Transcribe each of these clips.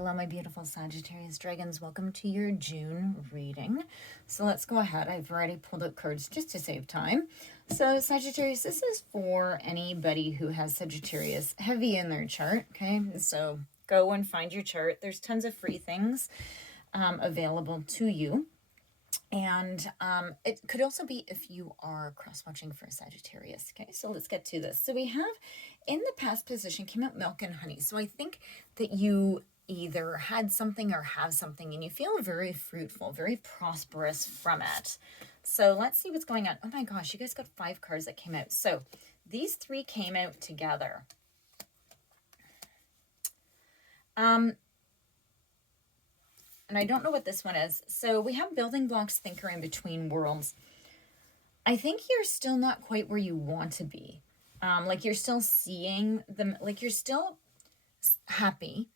Hello, my beautiful Sagittarius dragons. Welcome to your June reading. So let's go ahead. I've already pulled out cards just to save time. So Sagittarius, this is for anybody who has Sagittarius heavy in their chart, okay? So go and find your chart. There's tons of free things available to you. And it could also be if you are cross-watching for Sagittarius. Okay, so let's get to this. So we have in the past position came out milk and honey. So I think that you either had something or have something and you feel very fruitful, very prosperous from it. So let's see what's going on. Oh my gosh, you guys got 5 cards that came out. So these 3 came out together. And I don't know what this one is. So we have building blocks, thinker, in between worlds. I think you're still not quite where you want to be. Like you're still seeing them, like you're still happy,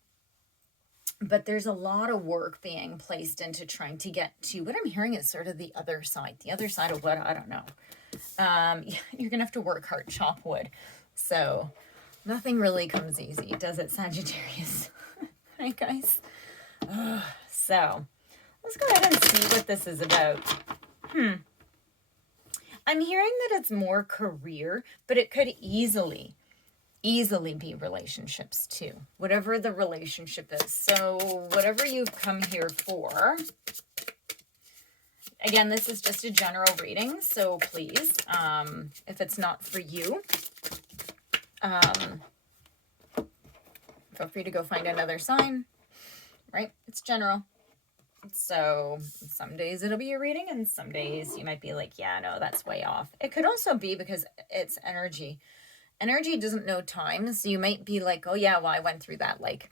but there's a lot of work being placed into trying to get to what I'm hearing is sort of the other side of what, I don't know. You're going to have to work hard, chop wood. So nothing really comes easy, does it, Sagittarius? Hi, guys. So let's go ahead and see what this is about. I'm hearing that it's more career, but it could easily be relationships too, whatever the relationship is. So whatever you've come here for, again, this is just a general reading, so please, if it's not for you, feel free to go find another sign, right? It's general. So some days it'll be a reading and some days you might be like, yeah, no, that's way off. It could also be because it's energy. Energy doesn't know time. So you might be like, oh yeah, well, I went through that like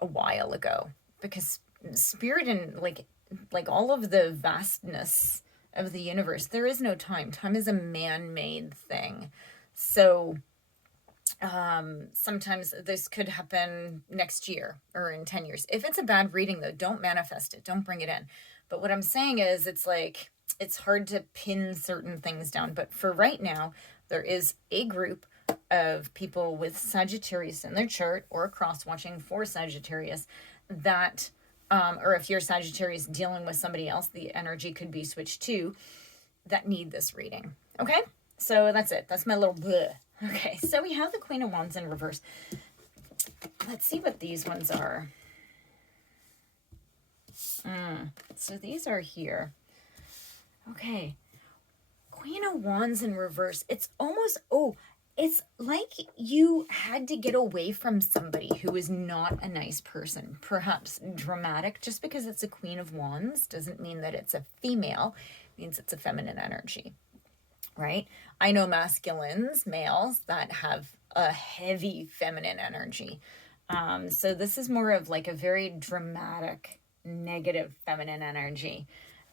a while ago, because spirit and like all of the vastness of the universe, there is no time. Time is a man-made thing. So sometimes this could happen next year or in 10 years. If it's a bad reading though, don't manifest it. Don't bring it in. But what I'm saying is it's like, it's hard to pin certain things down. But for right now, there is a group of people with Sagittarius in their chart or cross-watching for Sagittarius that, or if you're Sagittarius dealing with somebody else, the energy could be switched to, that need this reading. Okay? So that's it. That's my little bleh. Okay, so we have the Queen of Wands in reverse. Let's see what these ones are. So these are here. Okay. Queen of Wands in reverse. It's almost, it's like you had to get away from somebody who is not a nice person. Perhaps dramatic. Just because it's a Queen of Wands doesn't mean that it's a female. It means it's a feminine energy. Right? I know masculines, males, that have a heavy feminine energy. So this is more of like a very dramatic, negative feminine energy.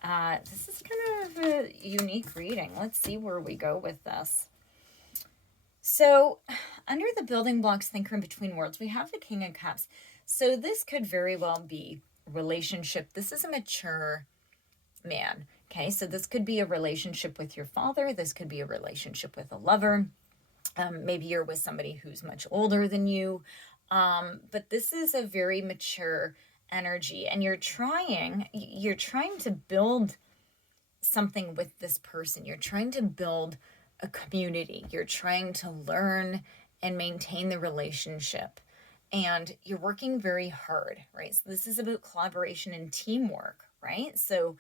This is kind of a unique reading. Let's see where we go with this. So under the building blocks, thinker in between worlds, we have the King of Cups. So this could very well be relationship. This is a mature man. Okay, so this could be a relationship with your father. This could be a relationship with a lover. Maybe you're with somebody who's much older than you. But this is a very mature energy, and you're trying to build something with this person. You're trying to build a community. You're trying to learn and maintain the relationship. And you're working very hard, right? So this is about collaboration and teamwork, right? So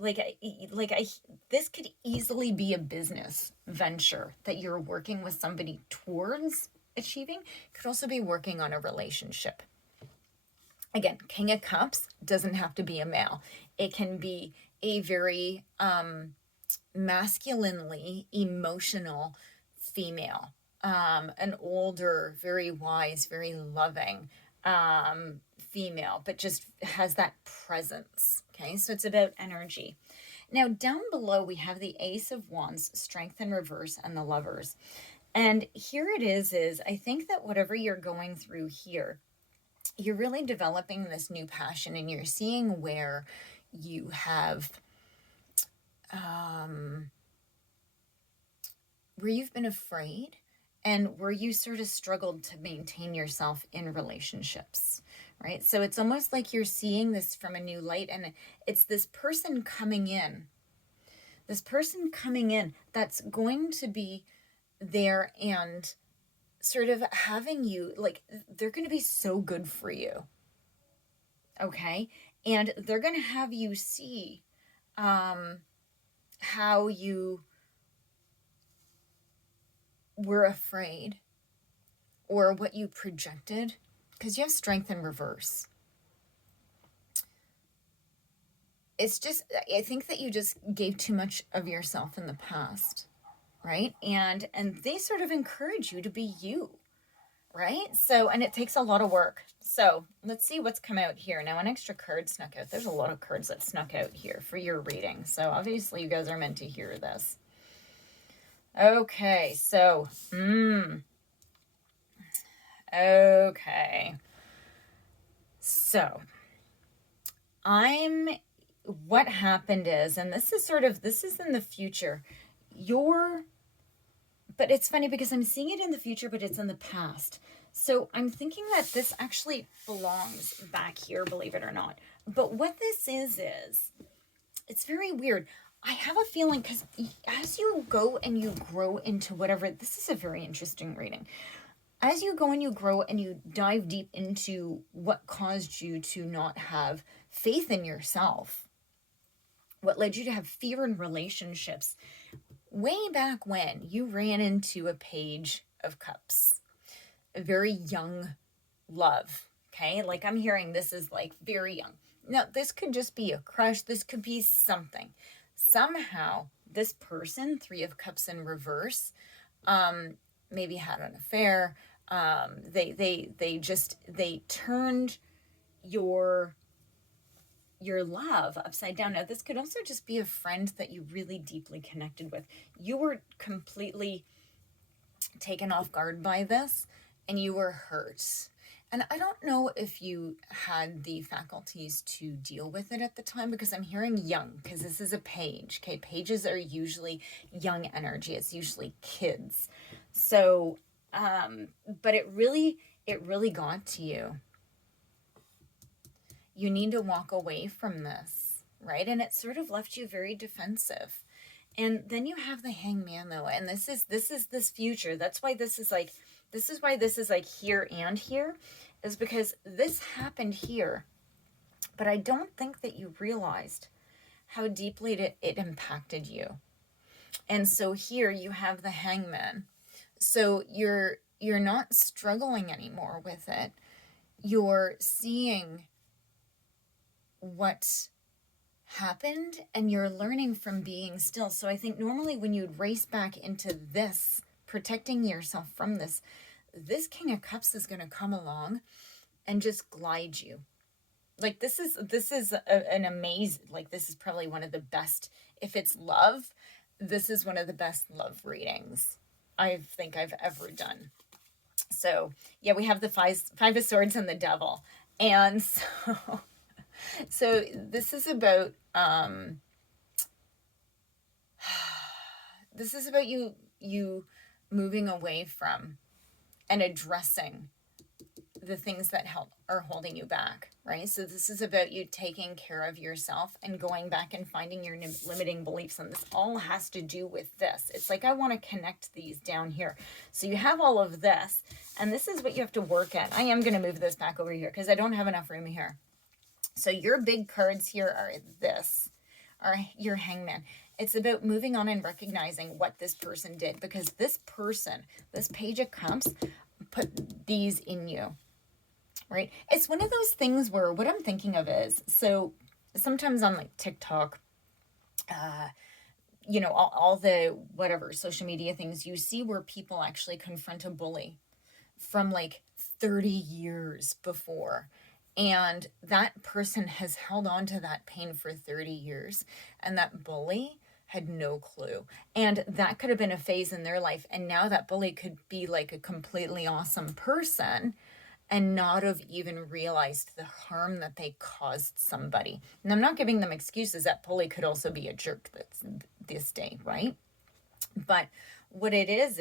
this could easily be a business venture that you're working with somebody towards achieving. Could also be working on a relationship. Again, King of Cups doesn't have to be a male. It can be a very masculinely emotional female, an older, very wise, very loving female, but just has that presence. Okay, so it's about energy. Now down below we have the Ace of Wands, Strength in reverse, and the Lovers. And here it is I think that whatever you're going through here, you're really developing this new passion, and you're seeing where you have where you've been afraid and where you sort of struggled to maintain yourself in relationships, right? So it's almost like you're seeing this from a new light, and it's this person coming in. This person coming in that's going to be there and sort of having you, like, they're going to be so good for you. Okay? And they're going to have you see how you were afraid or what you projected, because you have strength in reverse. It's just, I think that you just gave too much of yourself in the past, right? And they sort of encourage you to be you, right? So, and it takes a lot of work. So let's see what's come out here. Now, an extra card snuck out. There's a lot of cards that snuck out here for your reading. So obviously you guys are meant to hear this. Okay, so, okay. So, what happened is, and this is in the future, but it's funny because I'm seeing it in the future, but it's in the past. So I'm thinking that this actually belongs back here, believe it or not. But what this is it's very weird. I have a feeling, because as you go and you grow into whatever, this is a very interesting reading. As you go and you grow and you dive deep into what caused you to not have faith in yourself, what led you to have fear in relationships, way back when you ran into a Page of Cups, a very young love, okay? Like, I'm hearing this is like very young. Now, this could just be a crush. This could be something. Somehow, this person, Three of Cups in reverse, maybe had an affair. They turned your love upside down. Now, this could also just be a friend that you really deeply connected with. You were completely taken off guard by this, and you were hurt. And I don't know if you had the faculties to deal with it at the time, because I'm hearing young, because this is a page. Okay, pages are usually young energy. It's usually kids. So, but it really got to you. You need to walk away from this, right? And it sort of left you very defensive. And then you have the Hangman, though, and this is this future. That's why this is like here and here, is because this happened here, but I don't think that you realized how deeply it impacted you. And so here you have the Hangman. So you're not struggling anymore with it. You're seeing what happened and you're learning from being still. So I think normally when you'd race back into this, protecting yourself from this King of Cups is going to come along and just glide you. Like, this is an amazing, like, this is probably one of the best, if it's love, this is one of the best love readings I think I've ever done. So yeah, we have the Five of Swords and the Devil. And so this is about you moving away from and addressing the things that are holding you back, right? So this is about you taking care of yourself and going back and finding your limiting beliefs. And this all has to do with this. It's like, I want to connect these down here. So you have all of this, and this is what you have to work at. I am going to move this back over here because I don't have enough room here. So your big cards here are your Hangman. It's about moving on and recognizing what this person did, because this person, this Page of Cups, put these in you, right? It's one of those things where what I'm thinking of is, so sometimes on like TikTok, all the whatever social media things, you see where people actually confront a bully from like 30 years before. And that person has held on to that pain for 30 years. And that bully had no clue. And that could have been a phase in their life. And now that bully could be like a completely awesome person and not have even realized the harm that they caused somebody. And I'm not giving them excuses. That bully could also be a jerk this day, right? But what it is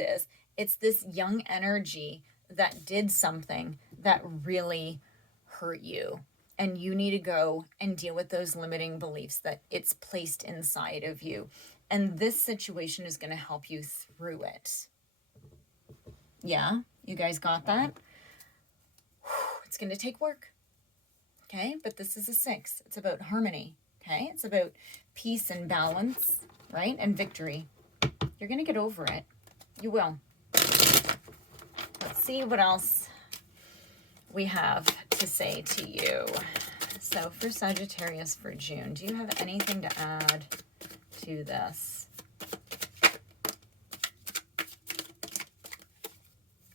it's this young energy that did something that really hurt you. And you need to go and deal with those limiting beliefs that it's placed inside of you. And this situation is going to help you through it. Yeah, you guys got that? It's going to take work. Okay, but this is a 6. It's about harmony. Okay, it's about peace and balance, right? And victory. You're going to get over it. You will. Let's see what else we have to say to you. So for Sagittarius for June, do you have anything to add to this?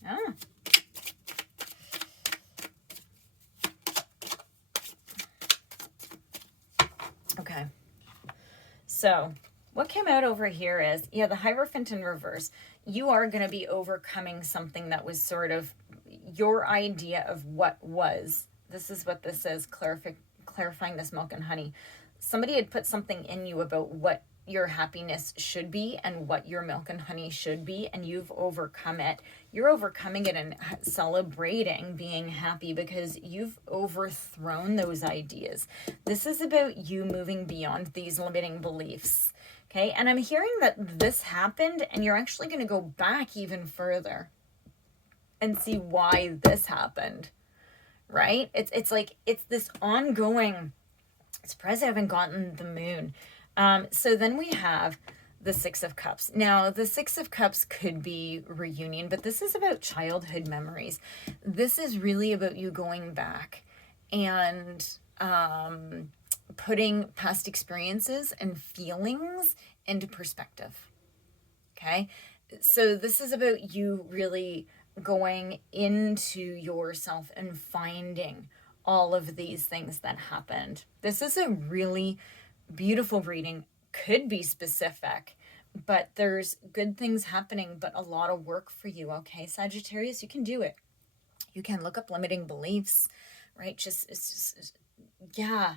Ah. Okay. So what came out over here is, yeah, the Hierophant in reverse. You are going to be overcoming something that was sort of your idea of what was. This is what this is, clarifying this milk and honey. Somebody had put something in you about what your happiness should be and what your milk and honey should be, and you've overcome it. You're overcoming it and celebrating being happy because you've overthrown those ideas. This is about you moving beyond these limiting beliefs. Okay, and I'm hearing that this happened and you're actually going to go back even further and see why this happened, right? It's like, it's this ongoing, surprised I haven't gotten the moon. So then we have the 6 of Cups. Now, the 6 of Cups could be reunion, but this is about childhood memories. This is really about you going back and putting past experiences and feelings into perspective. Okay? So this is about you really going into yourself and finding all of these things that happened. This is a really beautiful reading. Could be specific, but there's good things happening, but a lot of work for you. Okay, Sagittarius, you can do it. You can look up limiting beliefs, right? Yeah,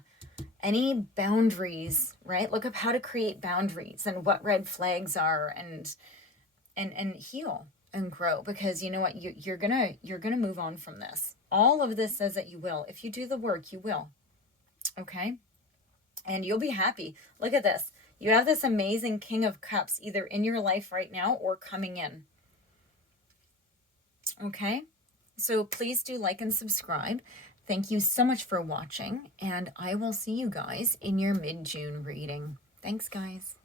any boundaries, right? Look up how to create boundaries and what red flags are, and heal and grow, because you know what, you're gonna move on from this. All of this says that you will. If you do the work, you will. Okay, and you'll be happy. Look at this. You have this amazing King of Cups either in your life right now or coming in. Okay, so please do like and subscribe. Thank you so much for watching, and I will see you guys in your mid-June reading. Thanks, guys.